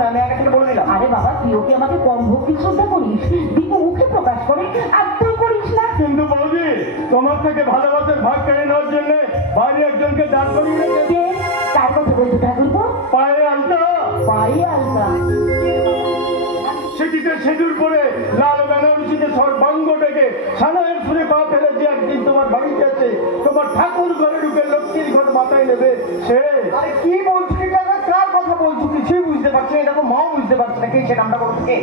না, আমি আগে থেকে বলে দিলাম। আরে বাবা, তুই ওকে আমাকে কম ভক্তি শ্রদ্ধা করিস, দীপু মুখে প্রকাশ করে আর তুই করিস না। কিন্তু বৌদি, তোমার থেকে ভালোবাসার ভাগ কেড়ে নেওয়ার জন্য বাইরে একজনকে দাঁড় করিয়ে রেখেছে। কে? কার কথা বলছো ঠাকুরপো? পায়ে আলতা, পায়ে আলতা? সেটিতে সিঁদুর পরে লাল বেনারসিতে সর্বাঙ্গ ডেকে সানায়ের সুরে পা ফেলেছে। একদিন তোমার বাড়িতে আছে, তোমার ঠাকুর ঘরে ঢুকে লক্ষ্মীর ঘর মাথায় নেবে সে। আরে কি বলছো, কার কথা বলছো? কিছুই বুঝতে পারছি না, এরকম মাও বুঝতে পারছি না কে সে নামটা বলছো কে?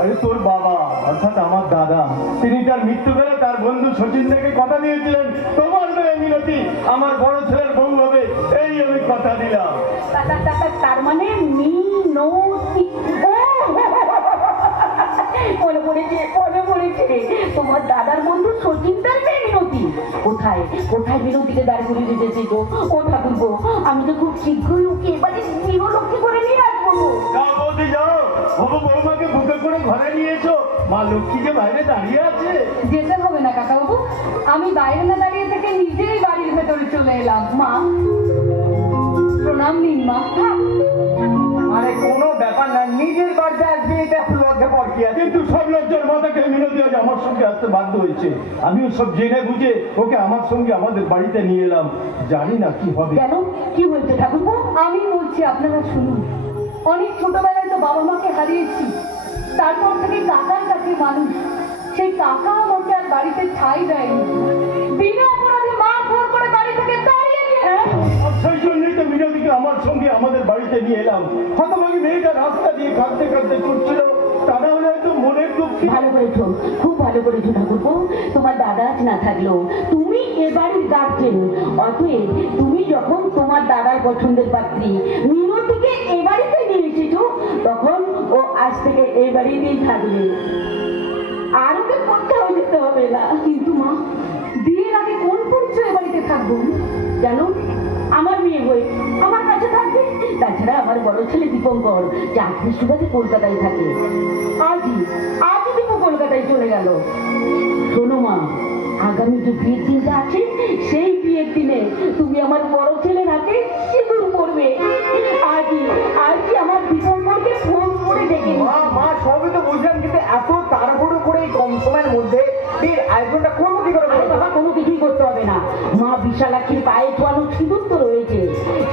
আরে তোর বাবা অর্থাৎ আমার দাদা, তিনি তার মৃত্যুবেলা তার বন্ধু শচীন থেকে কথা দিয়েছিলেন, তোমার মেয়ে মিনতি আমার বড় ছেলের বউ হবে, এই আমি কথা দিলাম। তার মানে মিনতি? মনে পড়েছে, তোমার দাদার বন্ধু শচীন তার মেয়ে মিনতি। কোথায় কোথায় মিনতিকে দাঁড় করিয়ে রেখেছি তো? ও ঠাকুরপো, আমি তো খুব শীঘ্রই ওকে এবারে গৃহলক্ষ্মী করে নিয়ে আসবো। যাও বৌদি যাও, বাবু বৌমাকে বুকে করে ঘরে নিয়েছো, মা লক্ষ্মী যে বাইরে দাঁড়িয়ে আছে। যেতে হবে না কাকাবাবু, আমি বাইরে না দাঁড়িয়ে থেকে নিজেই বাড়ির ভেতরে চলে এলাম। মা প্রণাম নিন মা। আরে কোনো ব্যাপার না, নিজের বাড়িতে আসবে এটা লজ্জা পর কি আছে? কিন্তু সব লোকজন মাথাকে মিনতি আজ আমার সঙ্গে আসতে বাধ্য হয়েছে। আমিও সব জেনে বুঝে ওকে আমার সঙ্গে আমাদের বাড়িতে নিয়ে এলাম, জানি না কি হবে। কেন, কি বলছে ঠাকুরপো? আমি বলছি আপনারা শুনুন, অনেক ছোটবেলায় তো বাবা মাকে হারিয়েছি, তারপর থেকে কাকার কাছে মানুষ। সেই কাকা আমাকে আর বাড়িতে ঠাঁই দেয়নি, বিনা অপরাধে মা ভোর করে বাড়ি থেকে তাড়িয়ে দিয়ে। আর সেই জন্যই তো মিনতিকে আমার সঙ্গে আমাদের বাড়িতে নিয়ে এলাম। হতভাগী মেয়েটা রাস্তা দিয়ে কাঁদতে কাঁদতে ছুটছিল, তা না হলে হয়তো মনের দুঃখে। ভালো করেছো, খুব ভালো করেছো ঠাকুরপো। তোমার দাদা আজ না থাকলেও তুমি এ বাড়ির গার্জেন, অতএব তুমি যখন তোমার দাদার পছন্দের পাত্রী মিনতিকে এ বাড়িতে নিয়ে এসেছো, তখন ও আজ থেকে এই বাড়িতেই থাকবে, আর ওকে কোথাও যেতে হবে না। কিন্তু মা, বিয়ের আগে কোন পরিচয় বাড়িতে থাকবো? জানো, আমার মেয়ে হয়ে আমার কাছে থাকবে। তাছাড়া আমার বড় ছেলে দীপঙ্কর চাকরির সুবাদে কলকাতায় থাকে। আজই দীপু কলকাতায় চলে গেল। শোনো মা, আগামী যে বিয়ের দিনটা আছে, সেই বিয়ের দিনে তুমি আমার বড় ছেলের হাতে সিঁদুর পড়বে। আজই আমার দীপঙ্করকে ফোন করে ডেকে মা সবই তো বুঝলাম, কিন্তু এত তাড়াহুড়ো করে এই কম সময়ের মধ্যে বিয়ের আয়োজনটা করবো কি করে? বাবা, কোনো কিছুই করতে হবে না। মা বিশালাক্ষীর পায়ে ছোয়ানো সিঁদুর তো রয়েছে,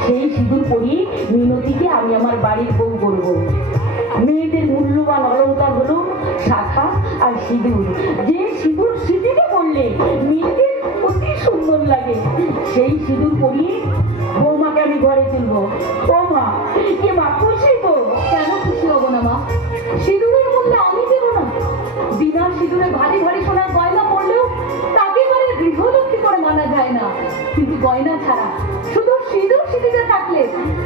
সেই সিঁদুর পরিয়ে মিনতিকে আমি আমার বাড়ির বউ করব। মেয়েদের মূল্যবান অলংকার হলো শাখা আর সিঁদুর। যে সিঁদুর সিঁথিতে পড়লে মেয়েদের অতি সুন্দর লাগে, সেই সিঁদুর পরিয়ে বৌমাকে আমি ঘরে তুলবো। ও মা, কি মা খুশি তো? কেন খুশি হব না মা? সিঁদুরের মূল্য আমি দেব না? বিনা সিঁদুরে ভারী ভারী সোনার গয়না পড়লেও তাকে মানে গৃহলক্ষ্মী করে মানা যায় না। কিন্তু গয়না ছাড়া শুধু সিঁদুর সিঁথিতে থাকলে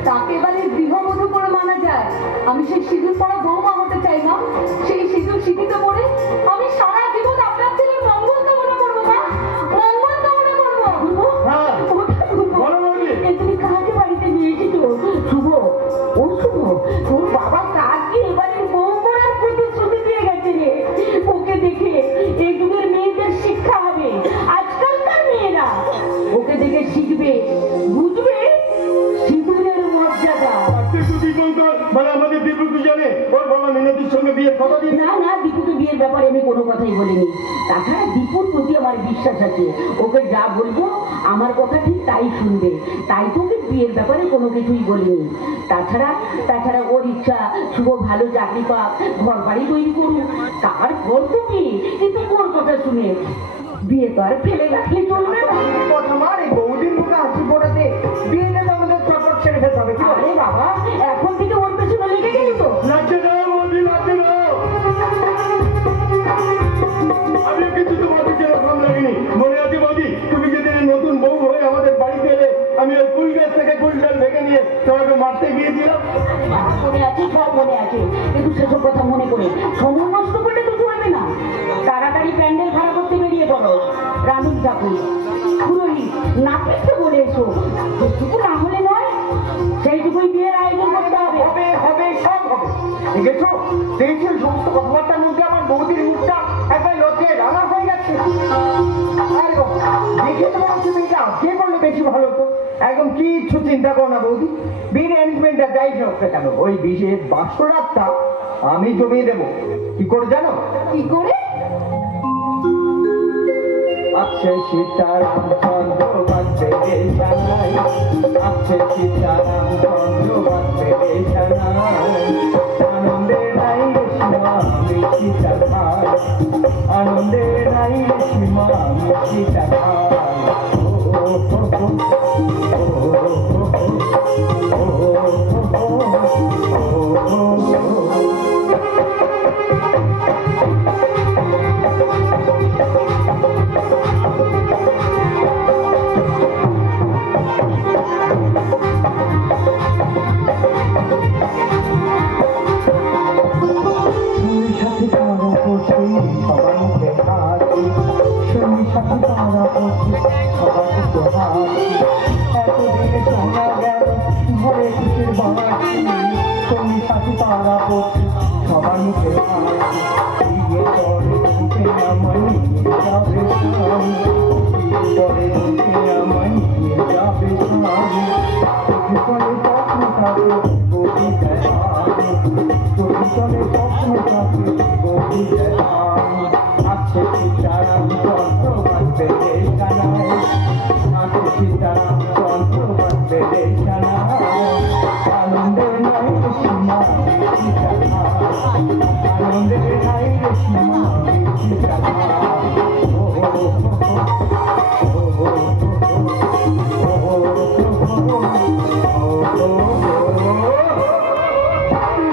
তাকে এবারে গৃহবধূ করে মানা যায়। আমি সেই সিঁদুর পরা বৌমা হতে চাই না। সেই সিঁদুর সিঁথিতে পড়ে আমি সারা জীবন আপনার ছেলের মঙ্গল কামনা করবো মা, মঙ্গল কামনা করবো। হ্যাঁ, ও ঠাকুরপো, বলো বৌদি। এ তুমি কাকে বাড়িতে নিয়ে এসেছো? শুভ, ও শুভ, তোর বাবা কাকে এবারে বউ করার প্রতিশ্রুতি দিয়ে গেছে রে। ওকে দেখে এই যুগের মেয়েদের শিক্ষা হবে, আজকালকার মেয়েরা ওকে দেখে শিখবে, বুঝবে সিঁদুরের মর্যাদা। আর কিন্তু দীপঙ্কর মানে আমাদের দীপককে জানে ওর বাবা মিনতির সঙ্গে বিয়ের কথা দিয়ে। না, দীপুকে বিয়ের ব্যাপারে আমি কোনো কথাই বলিনি। তাছাড়া দীপুর প্রতি আমার বিশ্বাস আছে, ওকে যা বলবো আমার কথা ঠিক তাই শুনবে, তাই তোকে বিয়ের ব্যাপারে কোনো কিছুই বলিনি। তাছাড়া ওর ইচ্ছা শুভ ভালো চাকরি পাক, ঘর বাড়ি তৈরি করুক, তারপর তুমি কিন্তু ওর কথা শুনে বিয়ে তো আর ফেলে রাখলে চলবে না। কথা মার, এই বৌদির মুখে হাসি পড়াতে বিয়েটা তো আমাদের চটপট ছেড়ে ফেলতে হবে। কি বলে? আরে বাবা, এখন থেকে ওর পেছনে লেগে গেলি তো। নাচে দাও বৌদি, নাচে দাও। আমি কিন্তু তোমাকে যেরকম লাগেনি, মনে আছে বৌদি, তুমি যেদিন নতুন বউ হয়ে আমাদের বাড়িতে এলে, আমি ওই কুল গাছ থেকে কুলটাল ভেঙে নিয়ে তোমাকে মারতে গিয়েছিলাম। মনে আছে, সব মনে আছে, কিন্তু সেসব কথা মনে করে সময় নষ্ট করলে তো চলবে না। তাড়াতাড়ি প্যান্ডেল ভাড়া করতে বেরিয়ে পড়ো। রানুর ঠাকুর পুরোহিত নাপিতকে বলে এসো, যেটুকু না হলে নয় সেইটুকুই বিয়ের আয়োজন করতে হবে। হবে, সব হবে। দেখেছো ওই সমস্ত কথাবার্তার মধ্যে আমার বৌদির মুখটা একবার লজ্জায় রাঙা হয়ে যাচ্ছে। আরে দেখে তো মনে হচ্ছে মেয়েটা আজকে করলে বেশি ভালো হতো। একদম কিচ্ছু চিন্তা করো না বৌদি, বিয়ের ম্যানেজমেন্টটা যাই হোক না কেন, ওই বিশেষ বাসরাতটা আমি জমিয়ে দেবো। কি করে জানো? কি করে? আছে সীতারাম চন্দ্র বাঁধবে রে জানাই, আছে সীতারাম চন্দ্র বাঁধবে রে জানাই, আনন্দে নাই রে সীমা আমি সীতা খাই, আনন্দে নাই রে সীমা আমি সীতা খাই। ও ও ও আছে সীতারাম চন্দ্র বাঁধবে রে জানাই, আছে সীতারাম চন্দ্র বাঁধবে রে জানাই, আনন্দে নাই রে সীমা আমি সীতা খাই, আনন্দে নাই রে সীমা আমি সীতা খাই। ও ও ও ও ও ও